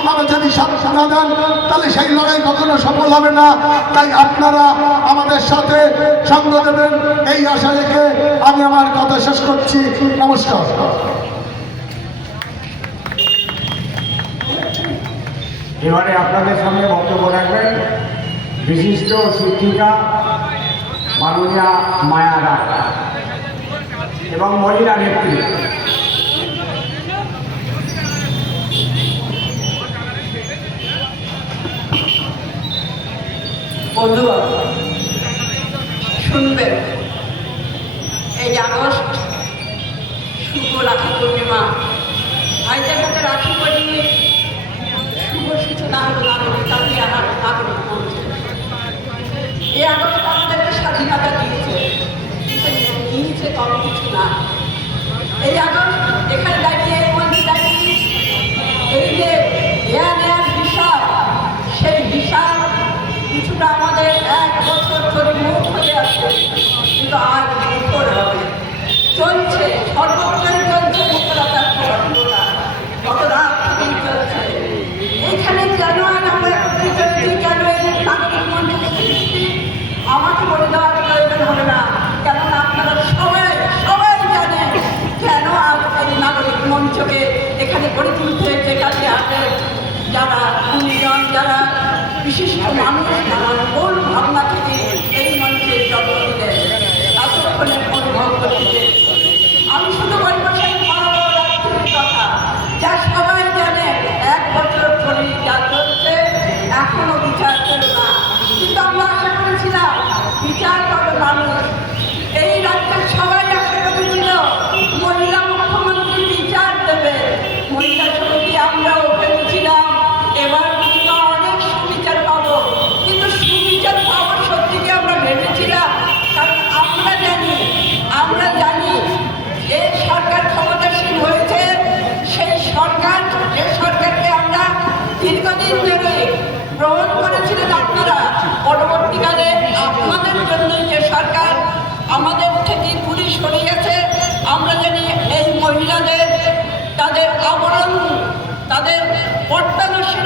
আপনারা যদি সাথে না দেন, তাহলে সেই লড়াই কখনো সফল হবে না। তাই আপনারা আমাদের সাথে সঙ্গ দেবেন। এই আশা রেখে আমি আমার কথা শেষ করছি। নমস্কার। এবারে আপনাদের সামনে বক্তব্য রাখবেন বিশিষ্ট শিক্ষিকা মাননীয়া মায়া রায় এবং মহিলা নেত্রী বন্ধু শুনবেন এই আগস্ট, শুভ রাখি পূর্ণিমা। ভাইদের হাতে রাখি পরিয়ে শুভ সূচনা হলো নাগরিক তাকে আমার নাগরিক বলছে এই আগস্ট আমাদেরকে স্বাধীনতা দিয়েছে। নিয়েছে কম কিছু না। এই আগস্ট আমার মূল ভাবনাকে এই মঞ্চে জন্ম দিলেন এতক্ষণে অনুভব করছিলেন আমি শুধু গল্প সেই কথা যা সবাই জানে এক বছর ধরে যা চলছে এখনও বিচার চলবে না। আশা করেছিলাম, বিচার পাবে মানুষ।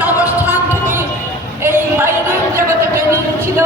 অবস্থান থেকে এই বাইরের জগতে টেনে ছিল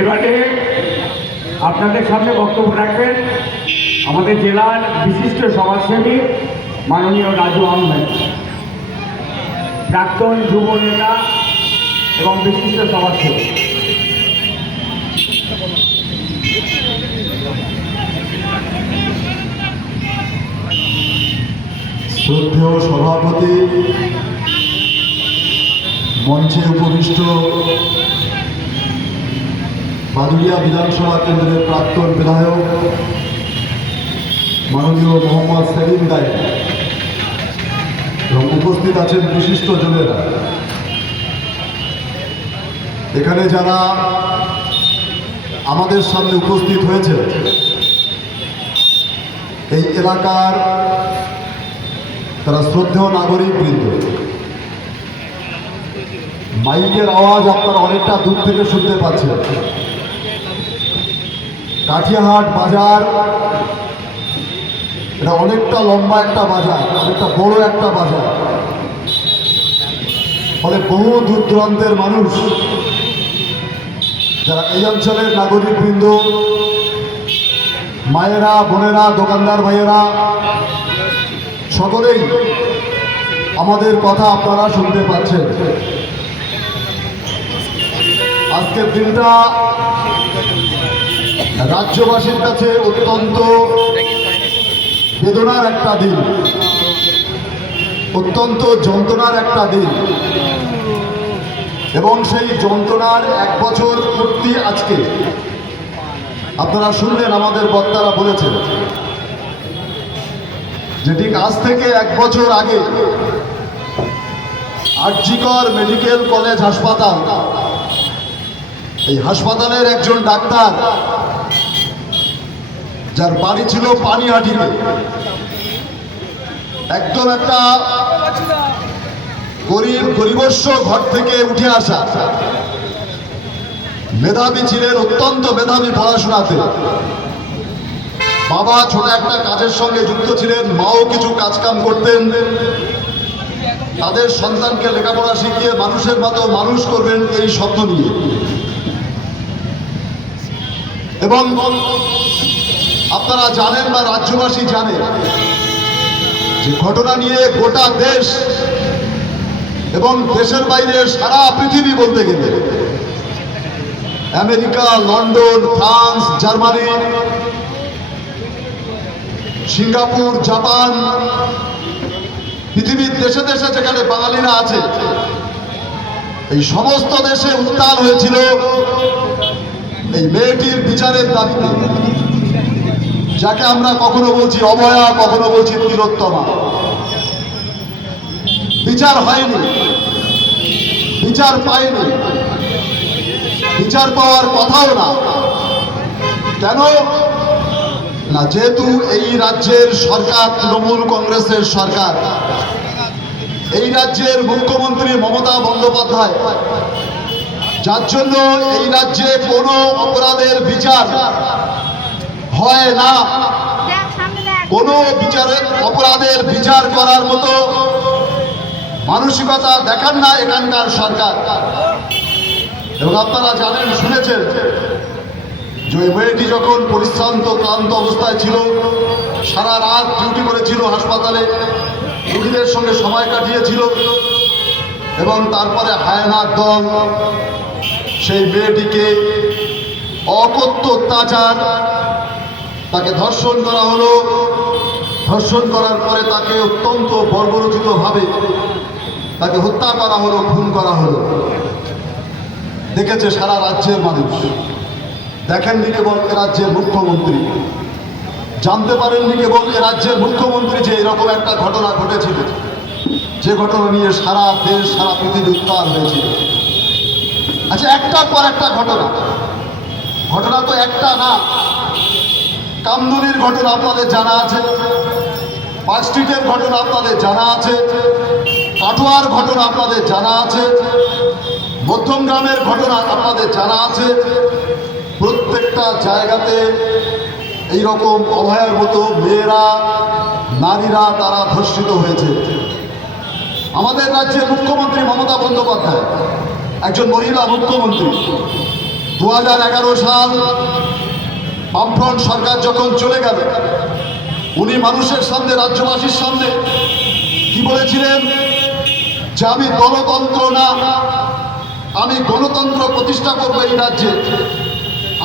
এবারে আপনাদের সামনে বক্তব্য রাখবেন আমাদের জেলার বিশিষ্ট সমাজসেবী মাননীয় রাজু আহমেদ। প্রাক্তন যুব নেতা এবং বিশিষ্ট সমাজসেবী। শ্রদ্ধেয় সভাপতি, মঞ্চে উপবিষ্ট বাদুড়িয়া বিধানসভা কেন্দ্রের প্রাক্তন বিধায়ক মাননীয় মোহাম্মদ সেলিম গায়ে এবং উপস্থিত আছেন বিশিষ্ট জনেরা। এখানে যারা আমাদের সামনে উপস্থিত হয়েছে এই এলাকার তারা শ্রদ্ধেয় নাগরিক বৃন্দ মাইকের আওয়াজ আপনারা অনেকটা দূর থেকে শুনতে পাচ্ছেন। কাঠিয়াহাট বাজার। এটা অনেকটা লম্বা একটা বাজার, অনেকটা বড় একটা বাজার। ফলে বহু দূর দূরান্তের মানুষ, যারা এই অঞ্চলের নাগরিক বৃন্দ মায়েরা, বোনেরা, দোকানদার ভাইয়েরা, সকলেই আমাদের কথা আপনারা শুনতে পাচ্ছেন। আজকের দিনটা রাজ্যবাসীর কাছে অত্যন্ত বেদনার একটা দিন। অত্যন্ত যন্ত্রণার একটা দিন। এবং সেই যন্ত্রণার এক বছর পূর্তি আজকে আপনারা শুনলেন আমাদের বক্তারা বলেছেন যে ঠিক আজ থেকে এক বছর আগে আরজিকর মেডিকেল কলেজ হাসপাতাল, এই হাসপাতালের একজন ডাক্তার যার বাড়ি ছিল পানিহাটিতে। একদম একটা গরিব গরিবস্য ঘর থেকে উঠে আসা। মেধাবী ছিলেন, অত্যন্ত মেধাবী পড়াশোনাতে। বাবা ছোট একটা কাজের সঙ্গে যুক্ত ছিলেন, মাও কিছু কাজকাম করতেন। তাদের সন্তানকে লেখাপড়া শিখিয়ে মানুষের মতো মানুষ করবেন এই স্বপ্ন নিয়ে। এবং আপনারা জানেন বা রাজ্যবাসী জানে যে ঘটনা নিয়ে গোটা দেশ এবং দেশের বাইরে সারা পৃথিবী বলতে গেলে, America, London, France, Germany, Singapore, Japan, পৃথিবীর দেশে দেশে যেখানে বাঙালিরা আছে, এই সমস্ত দেশে উত্তাল হয়েছিল এই মেয়েটির বিচারের দাবিতে। যাকে আমরা কখনো বলছি অবয়া, কখনো বলছি তিলোত্তমা। বিচার হয়নি। বিচার পায়নি বিচার পাওয়ার কথাও না। কেন? না, যেহেতু এই রাজ্যের সরকার, তৃণমূল কংগ্রেসের সরকার, এই রাজ্যের মুখ্যমন্ত্রী মমতা বন্দ্যোপাধ্যায়, যার জন্য এই রাজ্যে কোনো অপরাধের বিচার হয় না। কোনো বিচারের অপরাধের বিচার করার মতো মানসিকতা দেখান না এখানকার সরকার। এবং আপনারা জানেন শুনেছেন যে ওই মেয়েটি যখন পরিশ্রান্ত ক্লান্ত অবস্থায় ছিল সারা রাত ডিউটি করেছিল হাসপাতালে রোগীদের সঙ্গে সময় কাটিয়েছিল এবং তারপরে হায়নার দল সেই মেয়েটিকে অকথ্য অত্যাচার তাকে ধর্ষণ করা হলো। ধর্ষণ করার পরে তাকে অত্যন্ত বর্বরচিতভাবে তাকে হত্যা করা হলো, খুন করা হলো। দেখেছে সারা রাজ্যের মানুষ। দেখেননি কেবল এ রাজ্যের মুখ্যমন্ত্রী। জানতে পারেননি কেবল এ রাজ্যের মুখ্যমন্ত্রী যে এরকম একটা ঘটনা ঘটেছিল। যে ঘটনা নিয়ে সারা দেশ, সারা পৃথিবী উত্তাল হয়েছিল আচ্ছা একটার পর একটা ঘটনা। ঘটনা তো একটা না কামদুনির ঘটনা আপনাদের জানা আছে, পার্ক স্ট্রিটের ঘটনা আপনাদের জানা আছে, কাটোয়ার ঘটনা আপনাদের জানা আছে মধ্যমগ্রামের ঘটনা আপনাদের জানা আছে। প্রত্যেকটা জায়গাতে এইরকম অভয়ের মতো মেয়েরা, নারীরা তারা ধর্ষিত হয়েছে। আমাদের রাজ্যের মুখ্যমন্ত্রী মমতা বন্দ্যোপাধ্যায়, একজন মহিলা মুখ্যমন্ত্রী, দু হাজার এগারো সাল বামফ্রন্ট সরকার যখন চলে গেল, উনি মানুষের সামনে, রাজ্যবাসীর সামনে কি বলেছিলেন? যে আমি গণতন্ত্র না, আমি গণতন্ত্র প্রতিষ্ঠা করব এই রাজ্যে।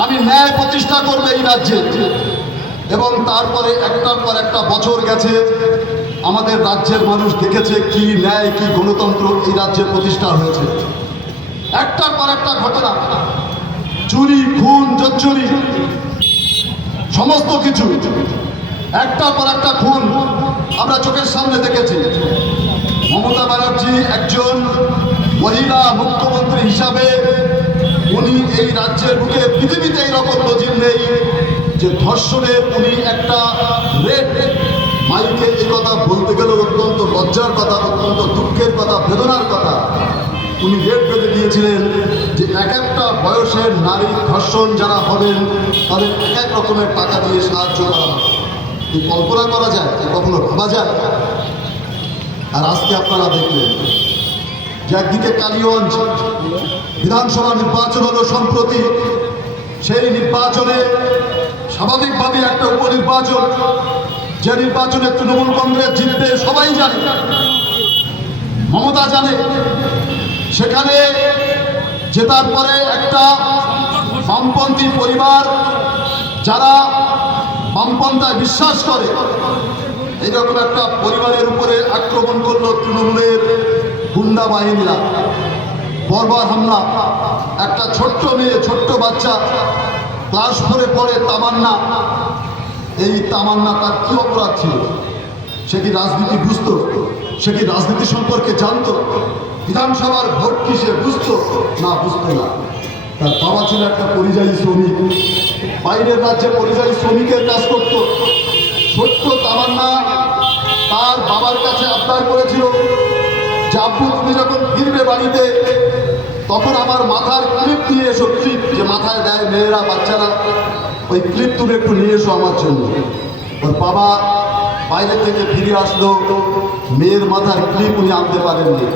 আমি ন্যায় প্রতিষ্ঠা করব এই রাজ্যে। এবং তারপরে একটার পর একটা বছর গেছে, আমাদের রাজ্যের মানুষ দেখেছে কি ন্যায়, কি গণতন্ত্র এই রাজ্যে প্রতিষ্ঠা হয়েছে। একটার পর একটা ঘটনা। চুরি, খুন, জচ্চুরি। সমস্ত কিছু। একটার পর একটা খুন আমরা চোখের সামনে দেখেছি। মমতা ব্যানার্জি একজন মহিলা মুখ্যমন্ত্রী হিসাবে উনি এই রাজ্যের বুকে পৃথিবীতে এইরকম নজির নেই যে ধর্ষণের উনি একটা রেট মাইকে এই কথা বলতে গেলে অত্যন্ত লজ্জার কথা, অত্যন্ত দুঃখের কথা, বেদনার কথা। উনি রেট বেঁধে দিয়েছিলেন যে এক একটা বয়সের নারী ধর্ষণ যারা হবেন, তাদের এক এক রকমের টাকা দিয়ে সাহায্য করা হবে। কল্পনা করা যায় এ কখনো ভাবা যায়? আর আজকে আপনারা দেখলেন যে একদিকে কালীগঞ্জ বিধানসভা নির্বাচন হলো সম্প্রতি, সেই নির্বাচনে স্বাভাবিকভাবে একটা উপনির্বাচন, যে নির্বাচনে তৃণমূল কংগ্রেস জিতবে সবাই জানে, মমতা জানে সেখানে জেতার পরে একটা বামপন্থী পরিবার যারা বামপন্থায় বিশ্বাস করে, এইরকম একটা পরিবারের উপরে আক্রমণ করল তৃণমূলের গুন্ডা বাহিনীরা। বর্বর হামলা, একটা ছোট্ট মেয়ে, ছোট্ট বাচ্চা, ক্লাস ফোরে পড়ে তামান্না। এই তামান্না তার কি অপরাধ ছিল? সে কি রাজনীতি বুঝতো? সে কি রাজনীতি সম্পর্কে জানতো? বিধানসভার ভোট কি সে বুঝতো? না বুঝতো না। তার বাবা ছিল একটা পরিযায়ী শ্রমিক। বাইরের রাজ্যে পরিযায়ী শ্রমিকের কাজ করত। ছোট্ট তামান্না তার বাবার কাছে আবদার করেছিল, যে তুমি যখন ফিরবে বাড়িতে, তখন আমার মাথার ক্লিপ নিয়ে এসো। ক্লিপ যে মাথায় দেয় মেয়েরা, বাচ্চারা, ওই ক্লিপ তুমি একটু নিয়ে এসো আমার জন্য। ওর বাবা বাইরে থেকে ফিরে আসলো। মেয়ের মাথার ক্লিপ উনি আনতে পারেননি।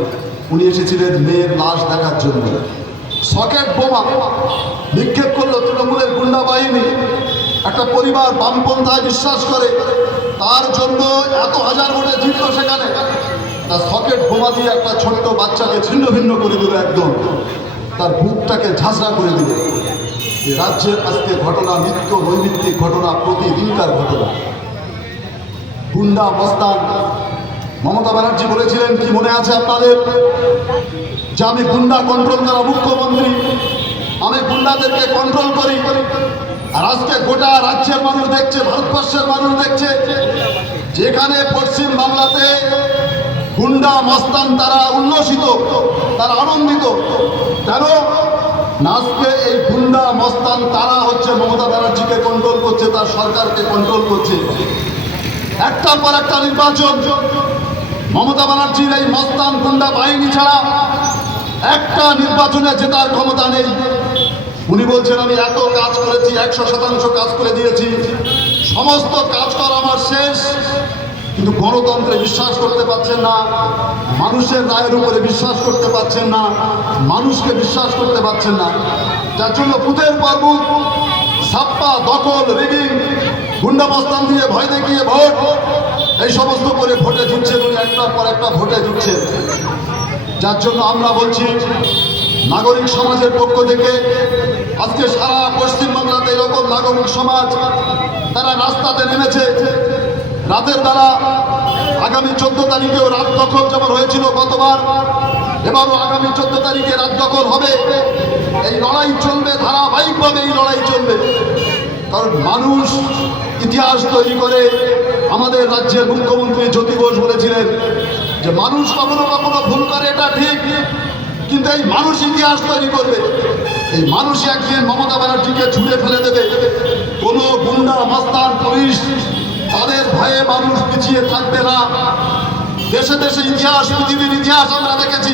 উনি এসেছিলেন মেয়ের লাশ দেখার জন্য। সকেট বোমা নিক্ষেপ করল তৃণমূলের গুন্ডা বাহিনী। একটা পরিবার বামপন্থায় বিশ্বাস করে, তার জন্য এত হাজার ভোটে জিতলো সেখানে। তার সকেট বোমা দিয়ে একটা ছোট্ট বাচ্চাকে ছিন্ন ভিন্ন করে দিল একদম। তার বুকটাকে ঝাঁঝরা করে দিল। এ রাজ্যের আজকে ঘটনা নিত্য নৈমিত্তিক ঘটনা, প্রতিদিনকার ঘটনা। গুন্ডা মস্তান মমতা ব্যানার্জি বলেছিলেন, কি মনে আছে আপনাদের? যে আমি গুন্ডা কন্ট্রোল করা মুখ্যমন্ত্রী, আমি গুন্ডাদেরকে কন্ট্রোল করি। আর আজকে গোটা রাজ্যের মানুষ দেখছে, ভারতবর্ষের মানুষ দেখছে, যেখানে পশ্চিম বাংলাতে গুন্ডা মস্তান তারা উল্লসিত, তারা আনন্দিত। কেন? আজকে এই গুন্ডা মস্তান তারা হচ্ছে মমতা ব্যানার্জিকে কন্ট্রোল করছে, তার সরকারকে কন্ট্রোল করছে। একটার পর একটা নির্বাচন। মমতা ব্যানার্জির এই মস্তান গুন্ডা বাহিনী ছাড়া একটা নির্বাচনে জেতার ক্ষমতা নেই। উনি বলছেন, আমি এত কাজ করেছি, একশো শতাংশ কাজ করে দিয়েছি। সমস্ত কাজ করা আমার শেষ। কিন্তু গণতন্ত্রে বিশ্বাস করতে পারছেন না, মানুষের রায়ের উপরে বিশ্বাস করতে পারছেন না, মানুষকে বিশ্বাস করতে পারছেন না। যার জন্য বুথের পর বুথ সাপ্পা দখল, রিগিং গুন্ডামস্তান দিয়ে ভয় দেখিয়ে ভোট। এই সমস্ত করে ভোটে জিতছেন উনি একটার পর একটা ভোটে জিতছেন যার জন্য আমরা বলছি, নাগরিক সমাজের পক্ষ থেকে আজকে সারা পশ্চিমবাংলাতে এরকম নাগরিক সমাজ তারা রাস্তাতে নেমেছে। রাতের বেলা আগামী চোদ্দ তারিখেও রাত দখল যেমন হয়েছিল গতবার, এবারও আগামী চোদ্দ তারিখে রাত দখল হবে। এই লড়াই চলবে, ধারাবাহিকভাবে এই লড়াই চলবে। কারণ মানুষ ইতিহাস তৈরি করে আমাদের রাজ্যের মুখ্যমন্ত্রী জ্যোতি ঘোষ বলেছিলেন যে মানুষ কখনো কখনো ভুল করে, এটা ঠিক, কিন্তু এই মানুষ ইতিহাস তৈরি করবে। এই মানুষ একদিন মমতা ব্যানার্জিকে ছুঁড়ে ফেলে দেবে। কোনো গুন্ডা, মাস্তান, পুলিশ তাদের ভয়ে মানুষ পিছিয়ে থাকবে না। দেশে দেশে ইতিহাস, পৃথিবীর ইতিহাস আমরা দেখেছি।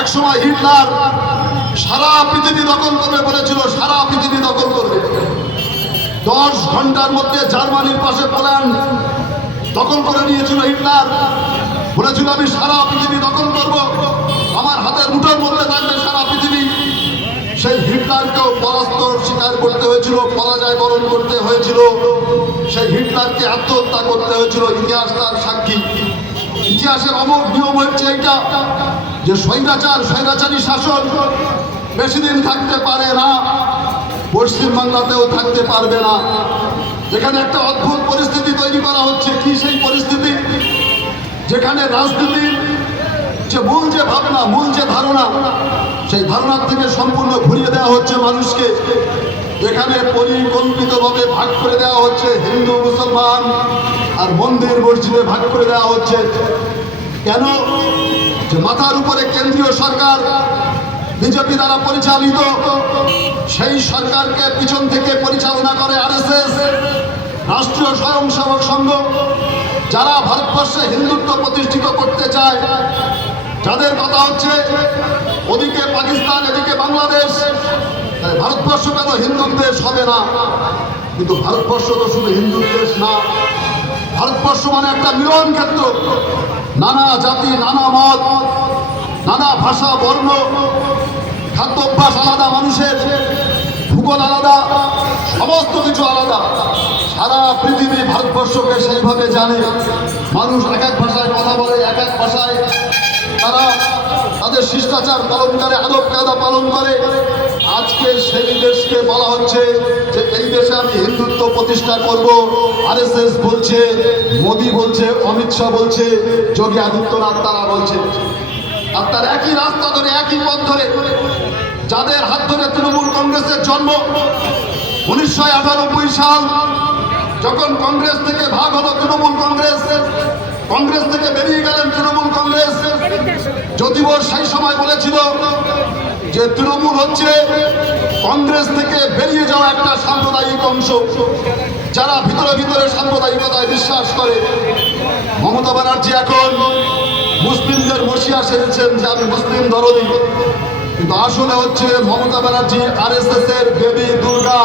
একসময় হিটলার সারা পৃথিবী দখল করবে বলেছিল, সারা পৃথিবী দখল করবে। দশ ঘণ্টার মধ্যে জার্মানির পাশে পোল্যান্ড দখল করে নিয়েছিল হিটলার। বলেছিল, আমি সারা পৃথিবী দখল করব। আমার হাতের মুঠোর মধ্যে থাকবে সারা পৃথিবী। সেই হিটলারকেও পরাস্ত স্বীকার করতে হয়েছিল, পরাজয় বরণ করতে হয়েছিল। সেই হিটলারকে আত্মহত্যা করতে হয়েছিল। ইতিহাস তার সাক্ষী। ইতিহাসের অমর নিয়ম হচ্ছে এইটা যে স্বৈরাচার, স্বৈরাচারী শাসন বেশি দিন থাকতে পারে না। পশ্চিমবাংলাতেও থাকতে পারবে না। যেখানে একটা অদ্ভুত পরিস্থিতি তৈরি করা হচ্ছে, কি সেই পরিস্থিতি? যেখানে রাজনীতির যে মূল যে ভাবনা, মূল যে ধারণা, সেই ধারণার থেকে সম্পূর্ণ ঘুরিয়ে দেওয়া হচ্ছে মানুষকে। যেখানে পরিকল্পিতভাবে ভাগ করে দেওয়া হচ্ছে হিন্দু, মুসলমান, আর মন্দির মসজিদে ভাগ করে দেওয়া হচ্ছে। কেন? যে মাথার উপরে কেন্দ্রীয় সরকার বিজেপি দ্বারা পরিচালিত, সেই সরকারকে পিছন থেকে পরিচালনা করে আরএসএস, রাষ্ট্রীয় স্বয়ংসেবক সংঘ, যারা ভারতবর্ষে হিন্দুত্ব প্রতিষ্ঠিত করতে চায়। যাদের কথা হচ্ছে, ওদিকে পাকিস্তান, এদিকে বাংলাদেশ। ভারতবর্ষ কেন হিন্দুর দেশ হবে না? কিন্তু ভারতবর্ষ তো শুধু হিন্দুর দেশ না। ভারতবর্ষ মানে একটা মিলন ক্ষেত্র। নানা জাতি, নানা মত। নানা ভাষা, বর্ণ খাদ্য অভ্যাস আলাদা, মানুষের ভূগোল আলাদা, সমস্ত কিছু আলাদা। সারা পৃথিবী ভারতবর্ষকে সেইভাবে জানে। মানুষ এক এক ভাষায় কথা বলে, এক এক ভাষায় তারা তাদের শিষ্টাচার পালন করে, আদব কায়দা পালন করে। আজকে সেই দেশকে বলা হচ্ছে যে, এই দেশে আমি হিন্দুত্ব প্রতিষ্ঠা করব। আরএসএস বলছে, মোদি বলছে, অমিত শাহ বলছে, যোগী আদিত্যনাথ তারা বলছে। আর তার একই রাস্তা ধরে, একই পথ ধরে যাদের হাত ধরে তৃণমূল কংগ্রেসের জন্ম উনিশশো আটানব্বই সাল, যখন কংগ্রেস থেকে ভাগ হলো তৃণমূল কংগ্রেস কংগ্রেস থেকে বেরিয়ে গেলেন তৃণমূল কংগ্রেস। বোস সেই সময় বলেছিল যে তৃণমূল হচ্ছে কংগ্রেস থেকে বেরিয়ে যাওয়া একটা সাম্প্রদায়িক অংশ। যারা ভিতরে ভিতরে সাম্প্রদায়িকতায় বিশ্বাস করে, মমতা ব্যানার্জি এখন মুসলিমদের বসিয়া সেরেছেন যে আমি মুসলিম দরদি কিন্তু আসলে হচ্ছে Mamata Banerjee R S S এর দেবী দুর্গা,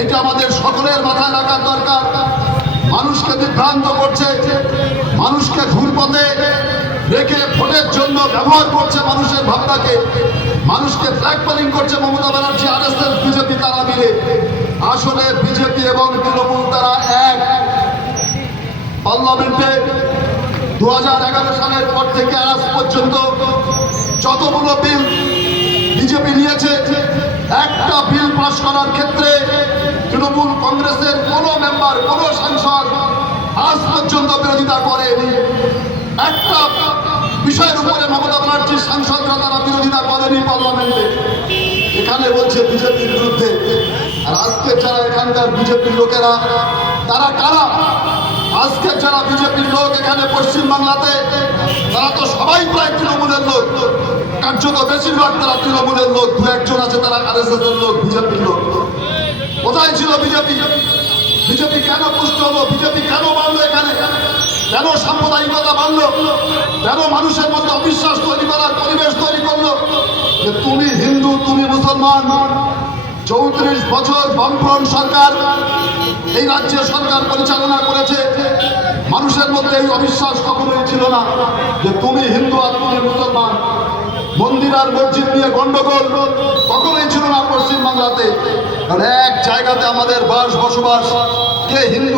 এটা আমাদের সকলের মাথায় রাখার দরকার। মানুষকে বিভ্রান্ত করছে, মানুষকে ঘুরপথে রেখে ভোটের জন্য ব্যবহার করছে মানুষের ভাবনাকে। মানুষকে ব্ল্যাকমেলিং করছে Mamata Banerjee R S S BJP তারা মিলে। আসলে বিজেপি এবং তৃণমূল তারা এক। পার্লামেন্টে দু হাজার এগারো সালের পর থেকে আজ পর্যন্ত যতগুলো বিল বিজেপি নিয়েছে, একটা বিল পাশ করার ক্ষেত্রে তৃণমূল কংগ্রেসের কোনো মেম্বার কোনো সাংসদ আজ পর্যন্ত বিরোধিতা করেনি। একটা বিষয়ের উপরে মমতা ব্যানার্জির সাংসদরা তারা বিরোধিতা করেনি পার্লামেন্টে। এখানে বলছে বিজেপির বিরুদ্ধে। আর আজকে যারা এখানকার বিজেপির লোকেরা, তারা কারা? আজকে যারা বিজেপির লোক এখানে পশ্চিমবাংলাতে তারা তো সবাই প্রায় তৃণমূলের লোক। কার্যত বেশিরভাগ তারা তৃণমূলের লোক, দু একজন আছে তারা আর এস এর লোক, বিজেপির লোক। কোথায় ছিল বিজেপি? বিজেপি কেন পুষ্ট হলো? বিজেপি কেন বাড়লো এখানে? কেন সাম্প্রদায়িকতা বাড়লো? কেন মানুষের মধ্যে অবিশ্বাস তৈরি করার পরিবেশ তৈরি করল? যে তুমি হিন্দু, তুমি মুসলমান চৌত্রিশ বছর বামফ্রন্ট সরকার এই রাজ্যে সরকার পরিচালনা করেছে। মানুষের মধ্যে এই অবিশ্বাস কখনোই ছিল না যে তুমি হিন্দু আর তুমি মুসলমান। মন্দির আর মসজিদ নিয়ে গন্ডগোল কখনোই ছিল না পশ্চিমবাংলাতে। কারণ এক জায়গাতে আমাদের বাস বসবাস, কে হিন্দু